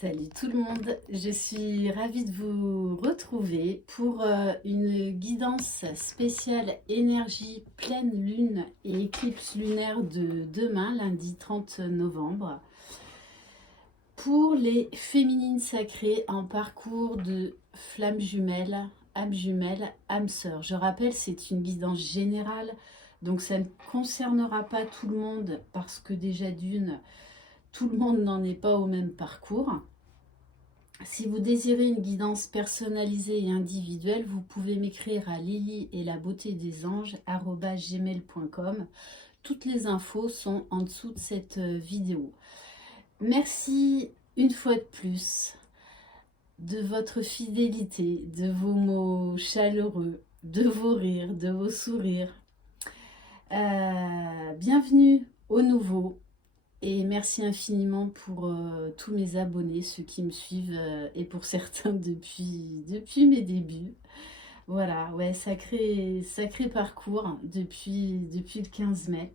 Salut tout le monde, je suis ravie de vous retrouver pour une guidance spéciale énergie pleine lune et éclipse lunaire de demain, lundi 30 novembre, pour les féminines sacrées en parcours de flamme jumelle, âme sœur. Je rappelle, c'est une guidance générale, donc ça ne concernera pas tout le monde parce que déjà d'une, tout le monde n'en est pas au même parcours. Si vous désirez une guidance personnalisée et individuelle, vous pouvez m'écrire à lily et la beauté des anges @gmail.com. Toutes les infos sont en dessous de cette vidéo. Merci une fois de plus de votre fidélité, de vos mots chaleureux, de vos rires, de vos sourires. Bienvenue aux nouveaux. Et merci infiniment pour tous mes abonnés, ceux qui me suivent, et pour certains depuis mes débuts. Voilà, ouais, sacré parcours depuis le 15 mai.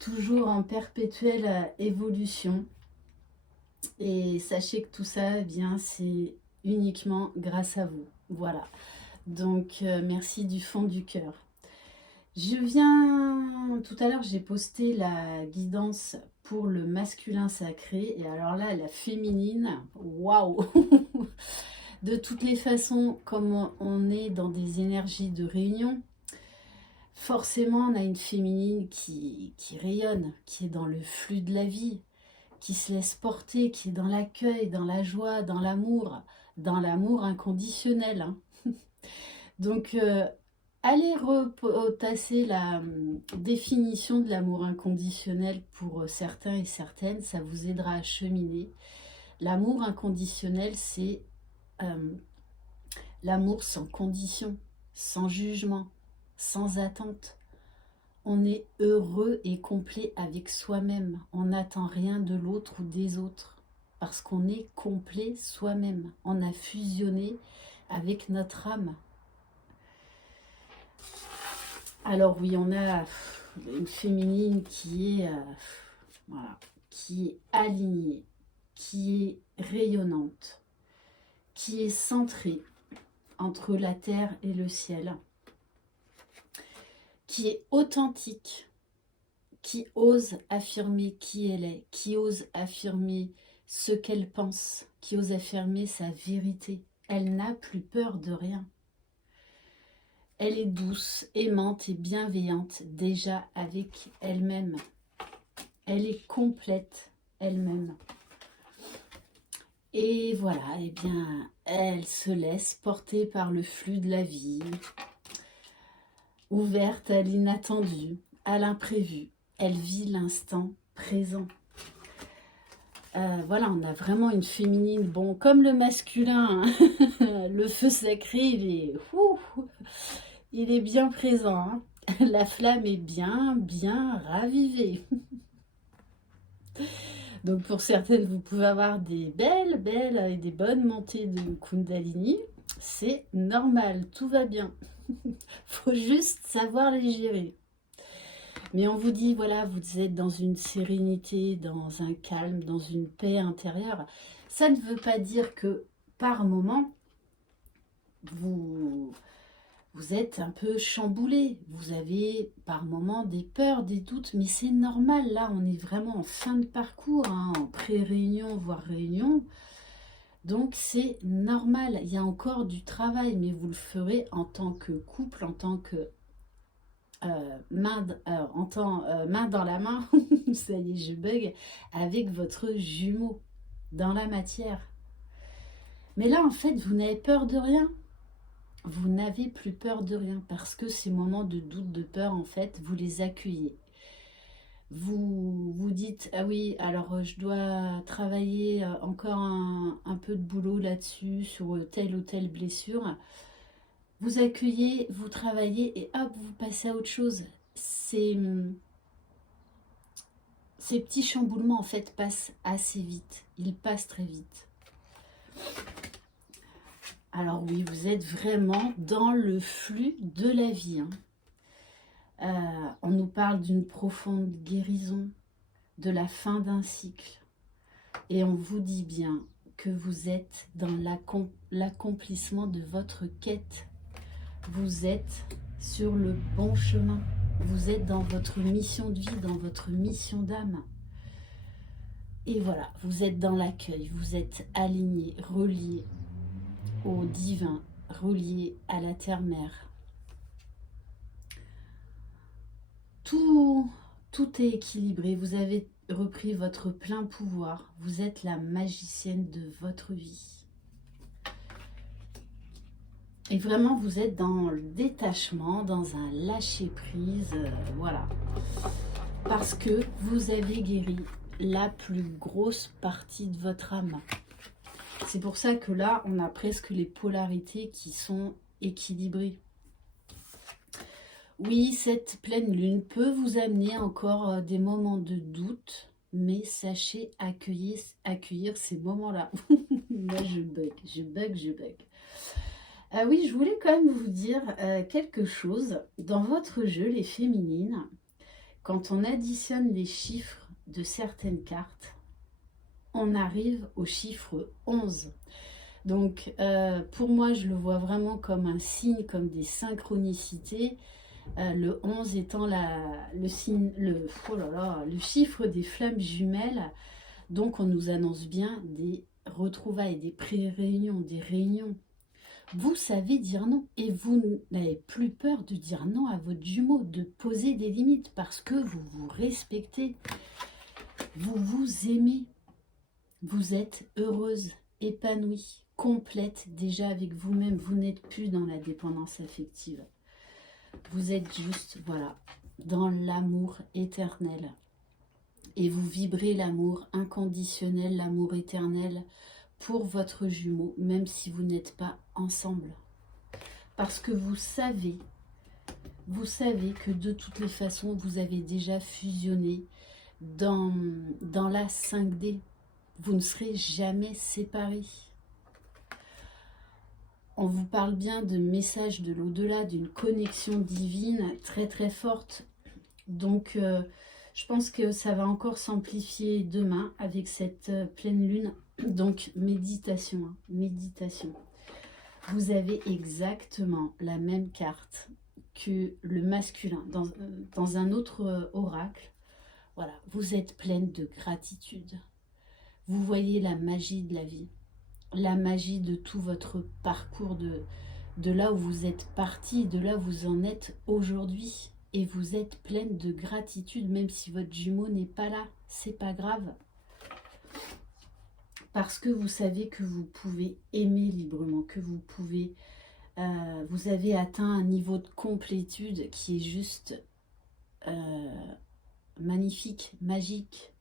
Toujours en perpétuelle évolution. Et sachez que tout ça, eh bien, c'est uniquement grâce à vous. Voilà. Donc, merci du fond du cœur. Tout à l'heure, j'ai posté la guidance pour le masculin sacré. Et alors là, la féminine, waouh! De toutes les façons, comme on est dans des énergies de réunion, forcément, on a une féminine qui rayonne, qui est dans le flux de la vie, qui se laisse porter, qui est dans l'accueil, dans la joie, dans l'amour inconditionnel. Hein. Donc, allez retasser la définition de l'amour inconditionnel pour certains et certaines, ça vous aidera à cheminer. L'amour inconditionnel, c'est l'amour sans condition, sans jugement, sans attente. On est heureux et complet avec soi-même. On n'attend rien de l'autre ou des autres parce qu'on est complet soi-même. On a fusionné avec notre âme. Alors oui, on a une féminine voilà, qui est alignée, qui est rayonnante, qui est centrée entre la terre et le ciel, qui est authentique, qui ose affirmer qui elle est, qui ose affirmer ce qu'elle pense, qui ose affirmer sa vérité. Elle n'a plus peur de rien. Elle est douce, aimante et bienveillante déjà avec elle-même. Elle est complète elle-même. Et voilà, eh bien, elle se laisse porter par le flux de la vie, ouverte à l'inattendu, à l'imprévu. Elle vit l'instant présent. Voilà, on a vraiment une féminine, bon, comme le masculin, hein. Le feu sacré, il est bien présent, hein. La flamme est bien ravivée. Donc pour certaines, vous pouvez avoir des belles et des bonnes montées de Kundalini. C'est normal, tout va bien. Faut juste savoir les gérer. Mais on vous dit, voilà, vous êtes dans une sérénité, dans un calme, dans une paix intérieure. Ça ne veut pas dire que par moment, vous êtes un peu chamboulé. Vous avez par moment des peurs, des doutes, mais c'est normal. Là, on est vraiment en fin de parcours, hein, en pré-réunion, voire réunion. Donc, c'est normal. Il y a encore du travail, mais vous le ferez en tant que couple, en tant que main dans la main, ça y est, je bug, avec votre jumeau dans la matière. Mais là, en fait, vous n'avez peur de rien. Vous n'avez plus peur de rien parce que ces moments de doute, de peur, en fait, vous les accueillez. Vous vous dites, ah oui, alors je dois travailler encore un peu de boulot là-dessus, sur telle ou telle blessure. Vous accueillez, vous travaillez et hop, vous passez à autre chose. Ces petits chamboulements, en fait, passent assez vite. Ils passent très vite. Alors oui, vous êtes vraiment dans le flux de la vie. Hein. On nous parle d'une profonde guérison, de la fin d'un cycle, Et on vous dit bien que vous êtes dans l'accomplissement de votre quête. Vous êtes sur le bon chemin. Vous êtes dans votre mission de vie, dans votre mission d'âme. Et voilà, vous êtes dans l'accueil, vous êtes aligné, relié au divin, relié à la terre-mère. Tout est équilibré, vous avez repris votre plein pouvoir, vous êtes la magicienne de votre vie. Et vraiment, vous êtes dans le détachement, dans un lâcher-prise, voilà. Parce que vous avez guéri la plus grosse partie de votre âme. C'est pour ça que là, on a presque les polarités qui sont équilibrées. Oui, cette pleine lune peut vous amener encore des moments de doute, mais sachez accueillir ces moments-là. Là, je bug. Oui, je voulais quand même vous dire quelque chose. Dans votre jeu, les féminines, quand on additionne les chiffres de certaines cartes, on arrive au chiffre 11. Donc, pour moi, je le vois vraiment comme un signe, comme des synchronicités. Le 11 étant le chiffre des flammes jumelles. Donc, on nous annonce bien des retrouvailles, des pré-réunions, des réunions. Vous savez dire non et vous n'avez plus peur de dire non à votre jumeau, de poser des limites parce que vous vous respectez, vous vous aimez, vous êtes heureuse, épanouie, complète déjà avec vous-même. Vous n'êtes plus dans la dépendance affective. Vous êtes juste, voilà, dans l'amour éternel. Et vous vibrez l'amour inconditionnel, l'amour éternel pour votre jumeau, même si vous n'êtes pas ensemble. Parce que vous savez que de toutes les façons, vous avez déjà fusionné dans la 5D. Vous ne serez jamais séparés. On vous parle bien de messages de l'au-delà, d'une connexion divine très très forte. Donc, je pense que ça va encore s'amplifier demain avec cette pleine lune. Donc, méditation, hein, méditation. Vous avez exactement la même carte que le masculin dans un autre oracle. Voilà, vous êtes pleine de gratitude. Vous voyez la magie de la vie, la magie de tout votre parcours, de là où vous êtes parti, de là où vous en êtes aujourd'hui. Et vous êtes pleine de gratitude, même si votre jumeau n'est pas là, c'est pas grave. Parce que vous savez que vous pouvez aimer librement, que vous pouvez... vous avez atteint un niveau de complétude qui est juste magnifique, magique.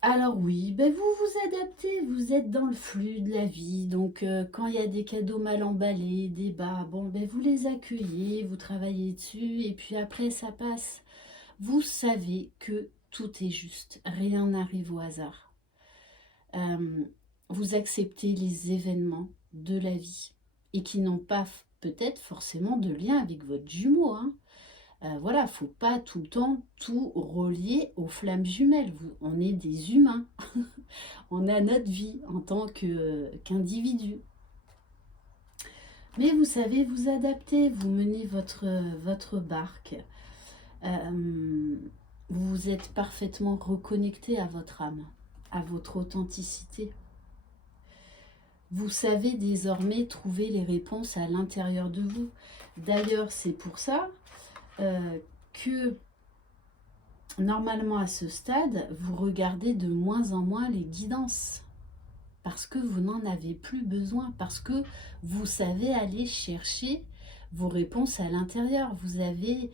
Alors oui, ben vous vous adaptez, vous êtes dans le flux de la vie, donc quand il y a des cadeaux mal emballés, des bas, bon, ben vous les accueillez, vous travaillez dessus, et puis après ça passe. Vous savez que tout est juste, rien n'arrive au hasard. Vous acceptez les événements de la vie, et qui n'ont pas peut-être forcément de lien avec votre jumeau, hein. Voilà, faut pas tout le temps tout relier aux flammes jumelles. On est des humains. On a notre vie en tant qu'individu. Mais vous savez vous adapter, vous menez votre barque. Vous êtes parfaitement reconnecté à votre âme, à votre authenticité. Vous savez désormais trouver les réponses à l'intérieur de vous. D'ailleurs, c'est pour ça que normalement à ce stade, vous regardez de moins en moins les guidances parce que vous n'en avez plus besoin, parce que vous savez aller chercher vos réponses à l'intérieur. Vous avez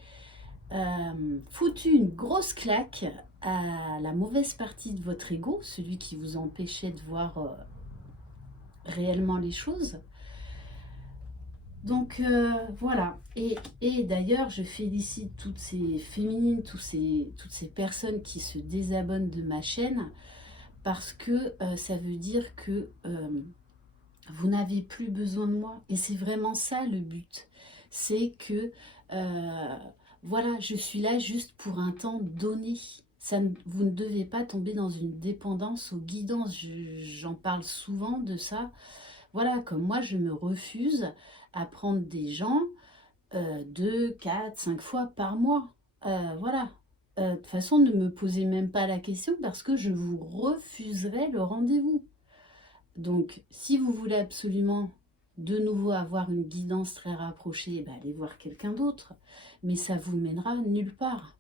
foutu une grosse claque à la mauvaise partie de votre ego, celui qui vous empêchait de voir réellement les choses. Donc voilà, et d'ailleurs je félicite toutes ces féminines, toutes ces personnes qui se désabonnent de ma chaîne parce que ça veut dire que vous n'avez plus besoin de moi. Et c'est vraiment ça le but, c'est que voilà, je suis là juste pour un temps donné. Vous ne devez pas tomber dans une dépendance aux guidances. J'en parle souvent de ça. Voilà, comme moi, je me refuse à prendre des gens 2, 4, 5 fois par mois. Voilà. De toute façon, ne me posez même pas la question parce que je vous refuserai le rendez-vous. Donc, si vous voulez absolument de nouveau avoir une guidance très rapprochée, eh ben, allez voir quelqu'un d'autre. Mais ça vous mènera nulle part.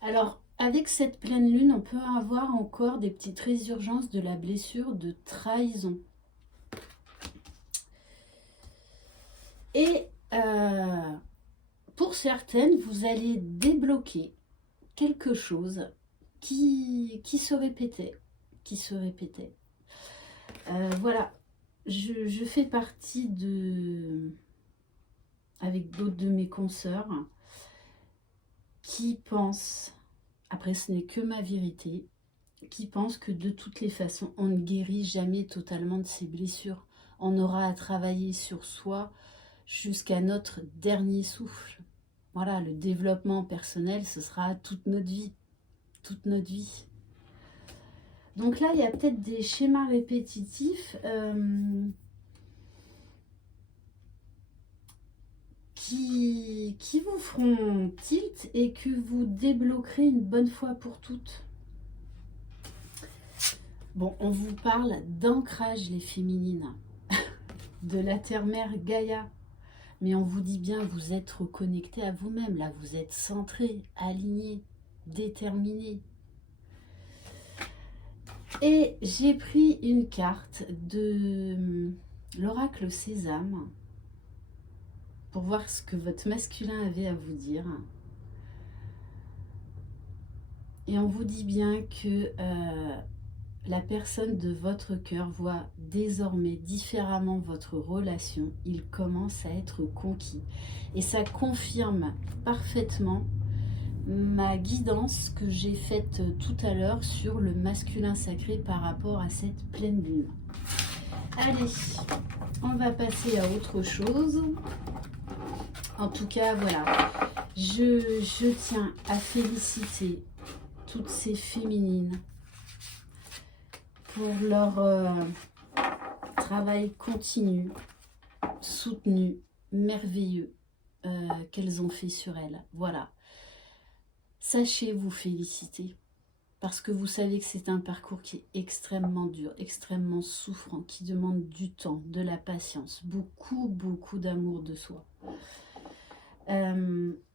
Alors, avec cette pleine lune, on peut avoir encore des petites résurgences de la blessure de trahison. Et pour certaines, vous allez débloquer quelque chose qui se répétait. Voilà, je fais partie avec d'autres de mes consoeurs qui pensent, après ce n'est que ma vérité, qui pensent que de toutes les façons, on ne guérit jamais totalement de ses blessures. On aura à travailler sur soi jusqu'à notre dernier souffle. Voilà, le développement personnel, ce sera toute notre vie. Toute notre vie. Donc là, il y a peut-être des schémas répétitifs qui vous feront tilt et que vous débloquerez une bonne fois pour toutes. Bon, on vous parle d'ancrage, les féminines, de la terre-mère Gaïa. Mais on vous dit bien, vous êtes reconnecté à vous-même. Là, vous êtes centré, aligné, déterminé. Et j'ai pris une carte de l'oracle Sésame pour voir ce que votre masculin avait à vous dire. Et on vous dit bien que la personne de votre cœur voit désormais différemment votre relation. Il commence à être conquis. Et ça confirme parfaitement ma guidance que j'ai faite tout à l'heure sur le masculin sacré par rapport à cette pleine lune. Allez, on va passer à autre chose. En tout cas, voilà, je tiens à féliciter toutes ces féminines pour leur travail continu, soutenu, merveilleux qu'elles ont fait sur elles. Voilà. Sachez vous féliciter parce que vous savez que c'est un parcours qui est extrêmement dur, extrêmement souffrant, qui demande du temps, de la patience, beaucoup, beaucoup d'amour de soi.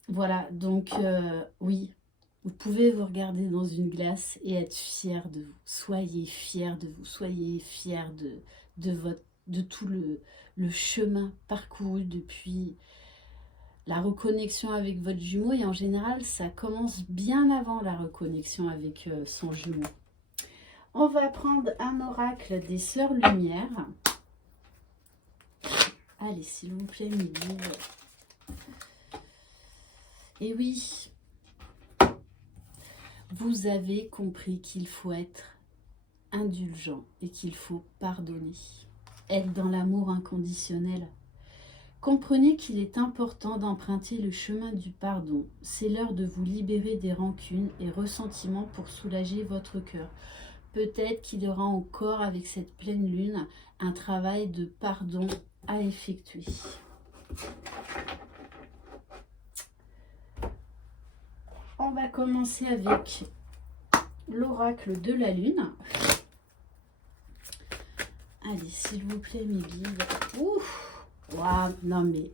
Voilà, donc oui, vous pouvez vous regarder dans une glace et être fier de vous. Soyez fiers de vous, soyez fiers de tout le chemin parcouru depuis la reconnexion avec votre jumeau. Et en général, ça commence bien avant la reconnexion avec son jumeau. On va prendre un oracle des Sœurs Lumière. Allez, s'il vous plaît, mes livres. Et oui, vous avez compris qu'il faut être indulgent et qu'il faut pardonner. Être dans l'amour inconditionnel. Comprenez qu'il est important d'emprunter le chemin du pardon. C'est l'heure de vous libérer des rancunes et ressentiments pour soulager votre cœur. Peut-être qu'il y aura encore avec cette pleine lune un travail de pardon à effectuer. On va commencer avec l'oracle de la lune. Allez, s'il vous plaît, mes livres. Ouf, waouh, non mais,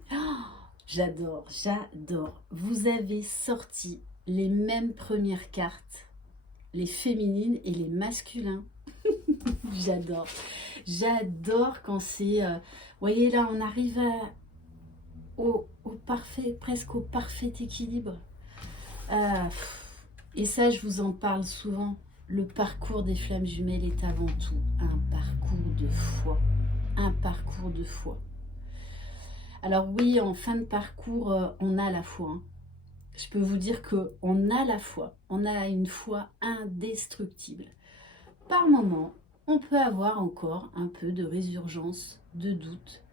j'adore, j'adore. Vous avez sorti les mêmes premières cartes, les féminines et les masculins. J'adore. J'adore quand c'est... vous voyez là, on arrive au parfait, presque au parfait équilibre. Et ça, je vous en parle souvent. Le parcours des flammes jumelles est avant tout un parcours de foi. Un parcours de foi. Alors oui, en fin de parcours, on a la foi. Hein. Je peux vous dire qu'on a la foi. On a une foi indestructible. Par moment, on peut avoir encore un peu de résurgence, de doute,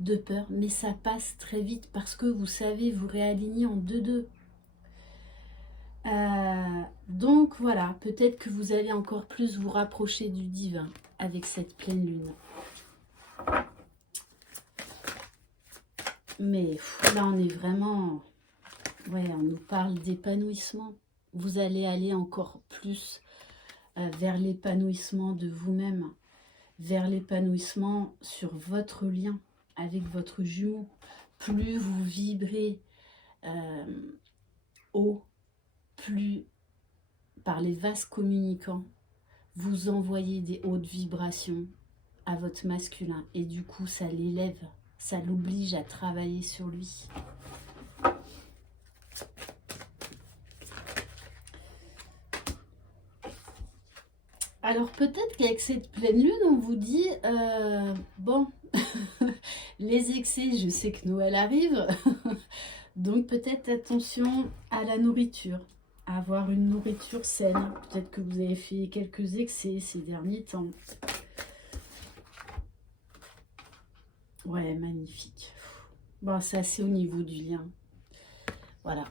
de peur, mais ça passe très vite parce que vous savez vous réaligner en 2-2. Donc voilà, peut-être que vous allez encore plus vous rapprocher du divin avec cette pleine lune. Mais là, on est vraiment... Ouais, on nous parle d'épanouissement. Vous allez aller encore plus vers l'épanouissement de vous-même, vers l'épanouissement sur votre lien avec votre jumeau. Plus vous vibrez haut, plus par les vases communicants, vous envoyez des hautes vibrations à votre masculin. Et du coup, ça l'élève, ça l'oblige à travailler sur lui. Alors peut-être qu'avec cette pleine lune, on vous dit, bon, les excès, je sais que Noël arrive, donc peut-être attention à la nourriture, à avoir une nourriture saine. Peut-être que vous avez fait quelques excès ces derniers temps. Ouais, magnifique. Bon, ça c'est au niveau du lien. Voilà,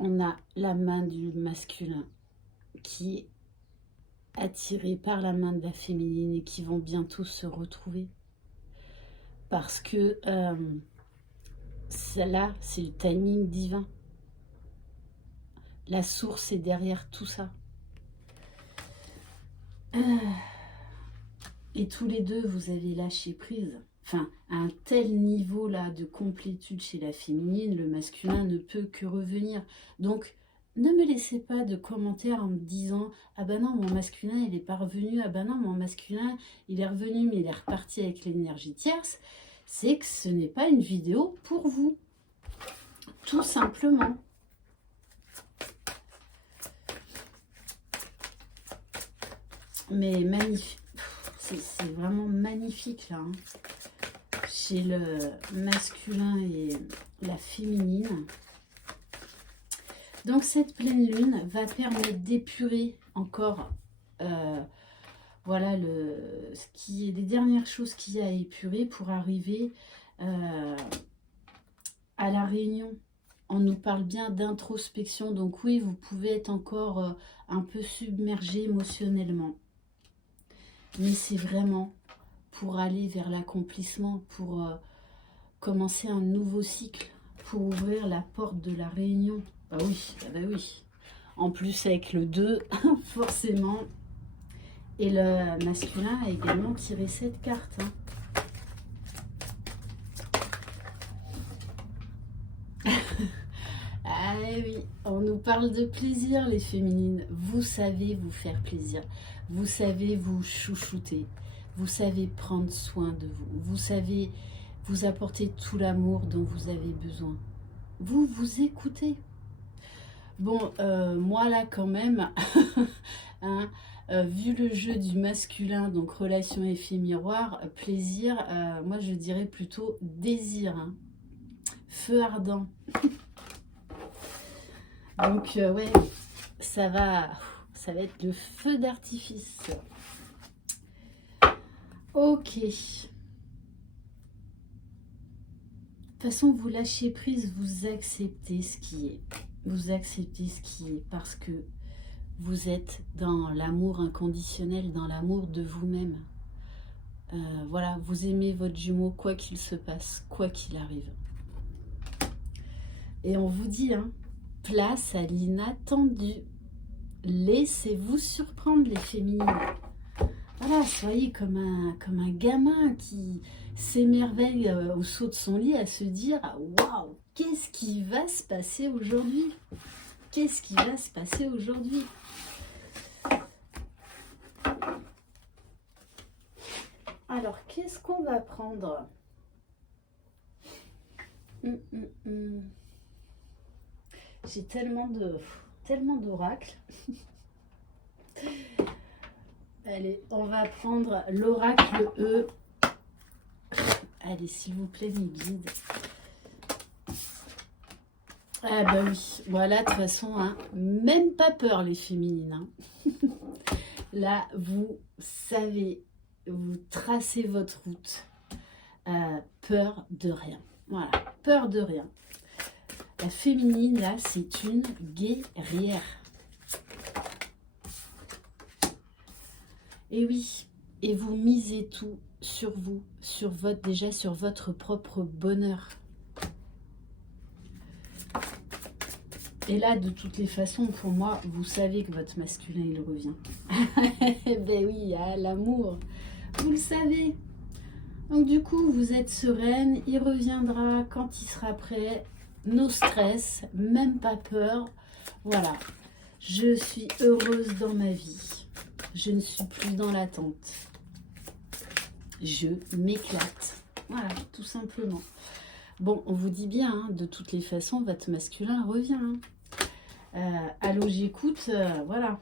on a la main du masculin qui est attirée par la main de la féminine et qui vont bientôt se retrouver. Parce que là, c'est le timing divin. La source est derrière tout ça. Et tous les deux, vous avez lâché prise. Enfin, à un tel niveau là de complétude chez la féminine, le masculin ne peut que revenir. Donc, ne me laissez pas de commentaires en me disant « Ah ben non, mon masculin, il n'est pas revenu. Ah ben non, mon masculin, il est revenu, mais il est reparti avec l'énergie tierce. » C'est que ce n'est pas une vidéo pour vous. Tout simplement. Mais magnifique. C'est vraiment magnifique là. Hein. Chez le masculin et la féminine. Donc cette pleine lune va permettre d'épurer encore voilà ce qui est des dernières choses qu'il y a à épurer pour arriver à la réunion. On nous parle bien d'introspection, donc oui, vous pouvez être encore un peu submergé émotionnellement. Mais c'est vraiment pour aller vers l'accomplissement, pour commencer un nouveau cycle, pour ouvrir la porte de la réunion. Bah oui, bah oui. En plus avec le 2, forcément. Et le masculin a également tiré cette carte. Hein. Ah oui, on nous parle de plaisir les féminines. Vous savez vous faire plaisir. Vous savez vous chouchouter. Vous savez prendre soin de vous. Vous savez vous apporter tout l'amour dont vous avez besoin. Vous vous écoutez. Bon, moi là quand même, hein, vu le jeu du masculin, donc relation effet miroir, plaisir, moi je dirais plutôt désir. Hein. Feu ardent. Donc ouais, ça va être le feu d'artifice. Ok. De toute façon, vous lâchez prise, vous acceptez ce qui est. Vous acceptez ce qui est parce que vous êtes dans l'amour inconditionnel, dans l'amour de vous-même. Voilà, vous aimez votre jumeau quoi qu'il se passe, quoi qu'il arrive. Et on vous dit, hein, place à l'inattendu. Laissez-vous surprendre les féminines. Voilà, soyez comme un gamin qui s'émerveille au saut de son lit à se dire « Waouh, qu'est-ce qui va se passer aujourd'hui? Qu'est-ce qui va se passer aujourd'hui ?» Alors, qu'est-ce qu'on va prendre? J'ai tellement d'oracles. Allez, on va prendre l'oracle E. Allez, s'il vous plaît, mes guides. Ah bah oui, voilà, de toute façon, hein, même pas peur les féminines. Hein. Là, vous savez, vous tracez votre route. Peur de rien. Voilà, peur de rien. La féminine, là, c'est une guerrière. Et oui, et vous misez tout sur vous, déjà sur votre propre bonheur. Et là, de toutes les façons, pour moi, vous savez que votre masculin, il revient. Ben oui, à l'amour, vous le savez. Donc du coup, vous êtes sereine, il reviendra quand il sera prêt. No stress, même pas peur. Voilà, je suis heureuse dans ma vie. Je ne suis plus dans l'attente. Je m'éclate. Voilà, tout simplement. Bon, on vous dit bien, hein, de toutes les façons, votre masculin revient. Hein. Allô, j'écoute, voilà.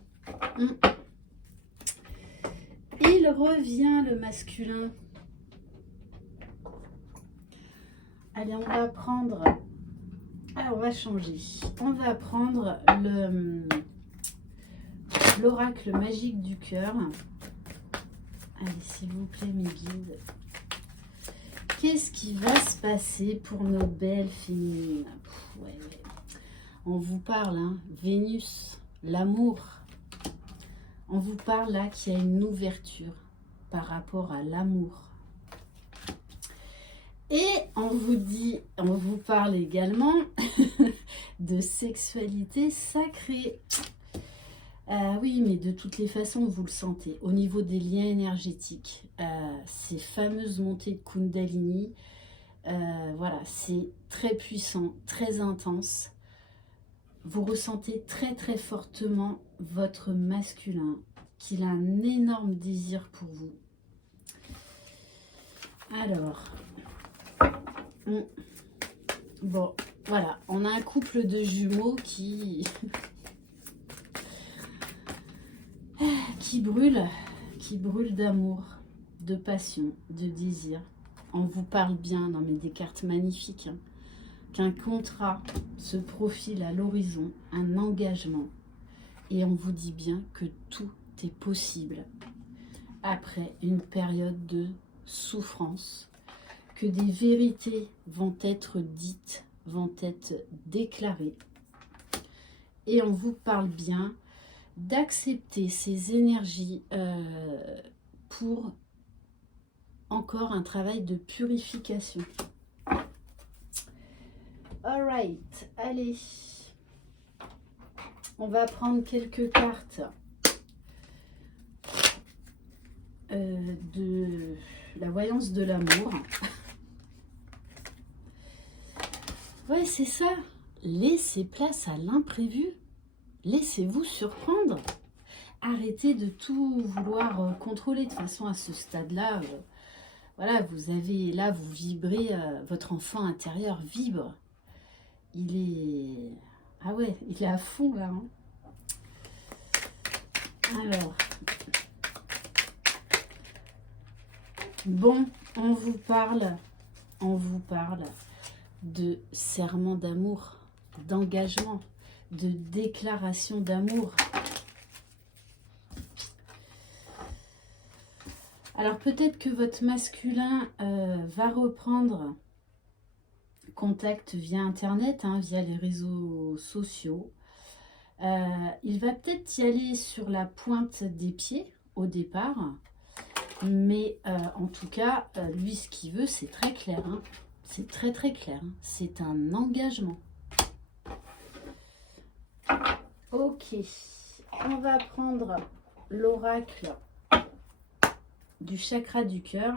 Il revient, le masculin. Allez, on va prendre... Ah, on va changer. On va prendre l'oracle magique du cœur. Allez, s'il vous plaît, mes guides. Qu'est-ce qui va se passer pour nos belles féminines? Ouais. On vous parle, hein, Vénus, l'amour. On vous parle là qu'il y a une ouverture par rapport à l'amour. Et on vous parle également de sexualité sacrée. Oui, mais de toutes les façons, vous le sentez. Au niveau des liens énergétiques, ces fameuses montées de Kundalini, voilà, c'est très puissant, très intense. Vous ressentez très très fortement votre masculin, qu'il a un énorme désir pour vous. Alors, bon, voilà, on a un couple de jumeaux qui brûle d'amour, de passion, de désir. On vous parle bien, non mais des cartes magnifiques, hein, qu'un contrat se profile à l'horizon, un engagement. Et on vous dit bien que tout est possible après une période de souffrance, que des vérités vont être dites, vont être déclarées. Et on vous parle bien d'accepter ces énergies pour encore un travail de purification. Alright, allez. On va prendre quelques cartes de la voyance de l'amour. Ouais, c'est ça. Laissez place à l'imprévu. Laissez-vous surprendre. Arrêtez de tout vouloir contrôler. De toute façon, à ce stade-là, voilà, vous vibrez, votre enfant intérieur vibre. Il est... Ah ouais, il est à fond là. Hein. Alors... Bon, on vous parle de serment d'amour, d'engagement, de déclaration d'amour. Alors peut-être que votre masculin va reprendre contact via Internet, hein, via les réseaux sociaux. Il va peut-être y aller sur la pointe des pieds au départ. Mais en tout cas, lui, ce qu'il veut, c'est très clair. Hein. C'est très très clair. Hein. C'est un engagement. Ok. On va prendre l'oracle du chakra du cœur.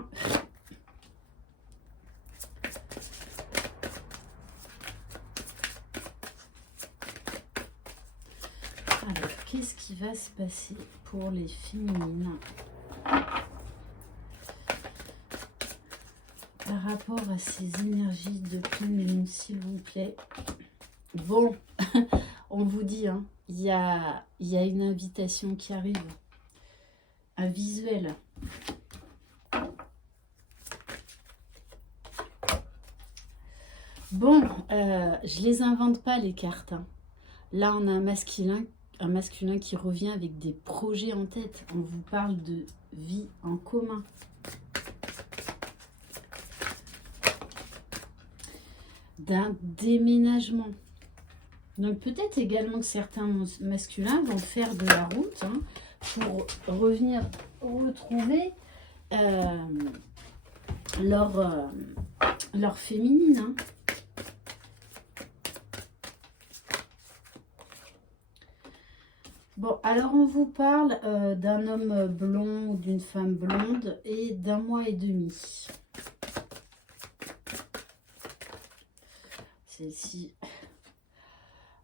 Alors, qu'est-ce qui va se passer pour les féminines par rapport à ces énergies de pleine lune, s'il vous plaît? Bon, on vous dit, hein, il y a une invitation qui arrive, un visuel. Bon, je les invente pas les cartes. Hein. Là, on a un masculin qui revient avec des projets en tête. On vous parle de vie en commun. D'un déménagement. Donc peut-être également que certains masculins vont faire de la route, hein, pour revenir retrouver leur féminine. Hein. Bon, alors on vous parle d'un homme blond ou d'une femme blonde et d'un mois et demi. Celle-ci.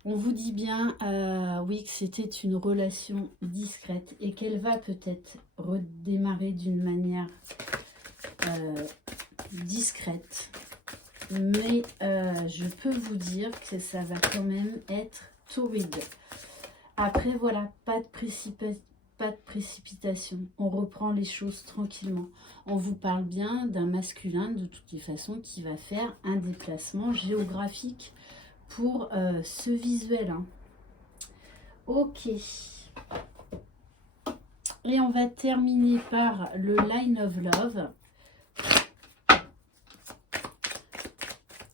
On vous dit bien, oui, que c'était une relation discrète et qu'elle va peut-être redémarrer d'une manière discrète. Mais je peux vous dire que ça va quand même être torride. Après, voilà, pas de précipitation. On reprend les choses tranquillement. On vous parle bien d'un masculin, de toutes les façons, qui va faire un déplacement géographique pour ce visuel. Hein. Ok. Et on va terminer par le Line of Love.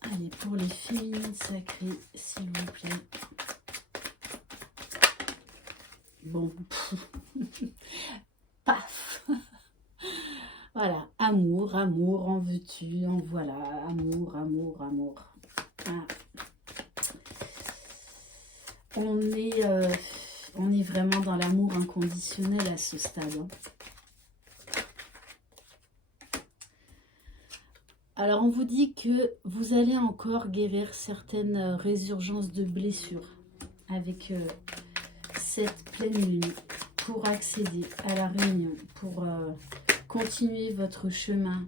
Allez, pour les féminines sacrées, s'il vous plaît. Bon, paf. Voilà, amour, amour, en veux-tu, en voilà, amour, amour, amour. Ah. On est vraiment dans l'amour inconditionnel à ce stade. Hein. Alors, on vous dit que vous allez encore guérir certaines résurgences de blessures avec cette pleine lune pour accéder à la réunion, pour continuer votre chemin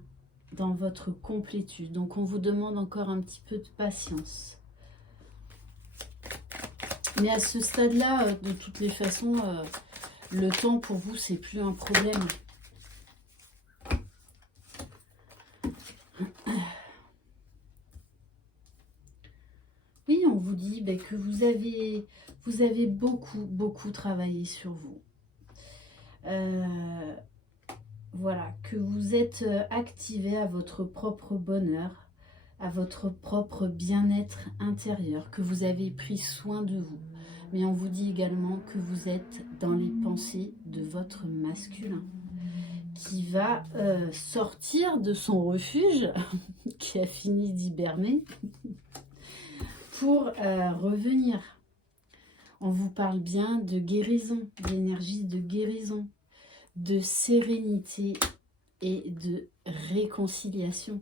dans votre complétude. Donc, on vous demande encore un petit peu de patience. Mais à ce stade-là, de toutes les façons, le temps pour vous, c'est plus un problème. Oui, on vous dit que vous avez beaucoup travaillé sur vous. Voilà, que vous êtes activé à votre propre bonheur, à votre propre bien-être intérieur, que vous avez pris soin de vous. Mais on vous dit également que vous êtes dans les pensées de votre masculin, qui va sortir de son refuge, qui a fini d'hiberner, pour revenir. On vous parle bien de guérison, d'énergie de guérison, de sérénité et de réconciliation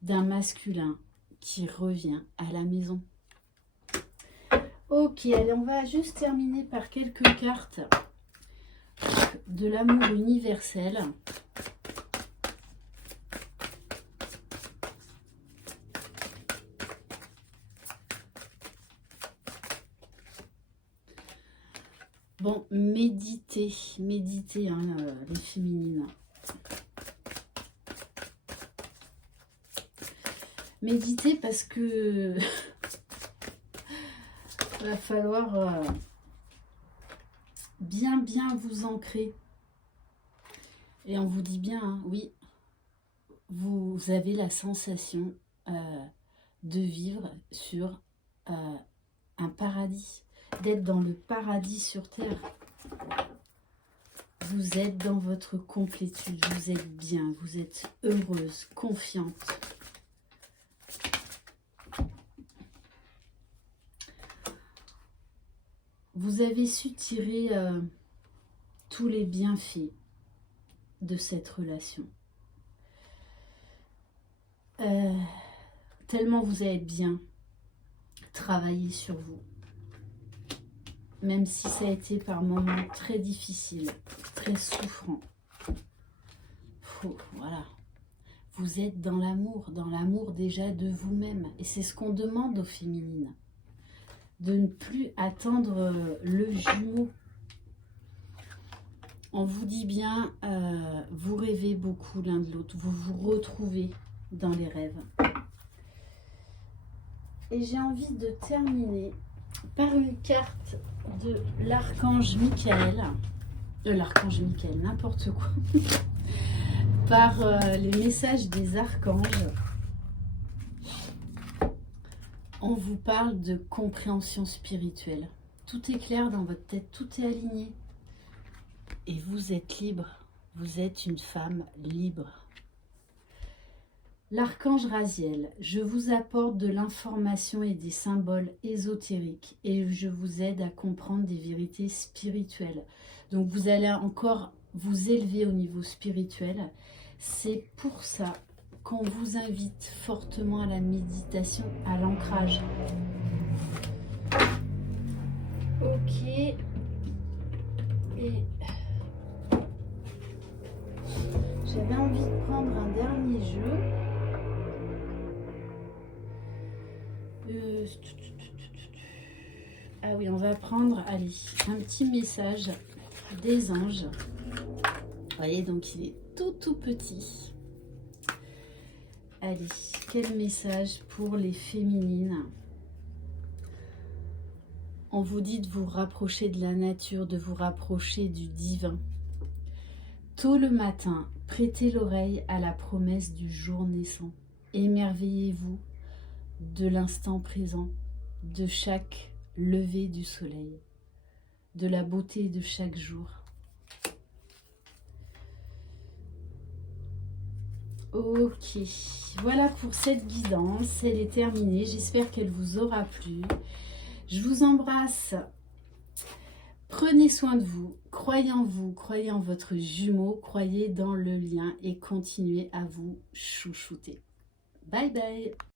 d'un masculin qui revient à la maison. Ok, allez, on va juste terminer par quelques cartes de l'amour universel. Bon, méditez, hein, les féminines. Méditez parce que va falloir bien vous ancrer. Et on vous dit bien, hein, oui, vous avez la sensation de vivre sur un paradis, d'être dans le paradis sur terre. Vous êtes dans votre complétude, vous êtes bien, vous êtes heureuse, confiante. Vous avez su tirer tous les bienfaits de cette relation. Tellement vous avez bien travaillé sur vous. Même si ça a été par moments très difficile, très souffrant. Voilà. Vous êtes dans l'amour déjà de vous-même. Et c'est ce qu'on demande aux féminines. De ne plus attendre le jumeau. On vous dit bien, vous rêvez beaucoup l'un de l'autre. Vous vous retrouvez dans les rêves. Et j'ai envie de terminer par une carte de l'archange Michael. L'archange Michael, n'importe quoi. Par les messages des archanges. On vous parle de compréhension spirituelle. Tout est clair dans votre tête, tout est aligné. Et vous êtes libre. Vous êtes une femme libre. L'archange Raziel, je vous apporte de l'information et des symboles ésotériques et je vous aide à comprendre des vérités spirituelles. Donc vous allez encore vous élever au niveau spirituel. C'est pour ça qu'on vous invite fortement à la méditation, à l'ancrage. Ok. Et j'avais envie de prendre un dernier jeu. Ah oui, on va prendre, allez, un petit message des anges. Vous voyez, donc il est tout petit. Allez, quel message pour les féminines? On vous dit de vous rapprocher de la nature, de vous rapprocher du divin. Tôt le matin, prêtez l'oreille à la promesse du jour naissant. Émerveillez-vous de l'instant présent, de chaque lever du soleil, de la beauté de chaque jour. Ok, voilà pour cette guidance, elle est terminée, j'espère qu'elle vous aura plu. Je vous embrasse, prenez soin de vous, croyez en votre jumeau, croyez dans le lien et continuez à vous chouchouter. Bye bye.